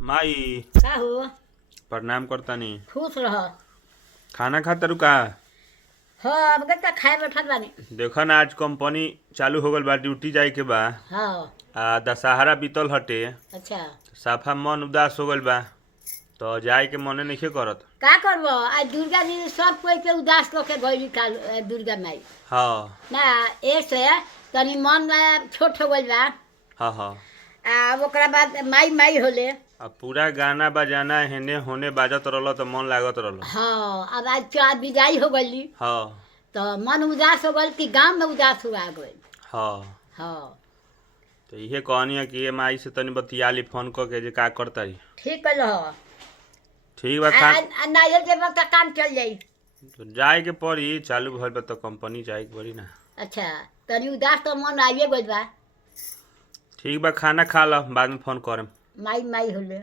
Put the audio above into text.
माई का हो? प्रणाम करतानी। खुश रह। खाना खा तारू का? हाँ अब गत्ता खाए बैठल बानी। देखो ना आज कंपनी चालू हो गल बा, ड्यूटी जाए के बा। हाँ। दशहरा बीतल हटे। अच्छा साफा मन उदास हो गल बा, तो जाए के मने नइखे करत। का करबो? आज दुर्गा जी सब कोई के उदास करके गई काल दुर्गा माई हाँ ना ऐसे तनी मन छोट हो गइल बा। हाँ हाँ। ओकरा बाद माई माई होले। अब पूरा गाना बजाना हेने होने बाजत रहल तो मन लागत रहल। हाँ अब आज चार विदाई हो गई हाँ तो मन उदास हो गल कि गांव में उदास हुआ गई। हाँ। हाँ तो इहे कहनी है कि ये माई से तनी बतियाली फोन करके जे का करतारी। ठीक कल हो। ठीक बा खा नारियल के वक्त काम चल जाई। तो जाए के पड़ी, चालू भइल बा तो कंपनी जाए के पड़ी ना। अच्छा तनी उदास तो मन आइए गइल बा। ठीक बा खाना खा ल, बाद में फोन करम। माई माई होले।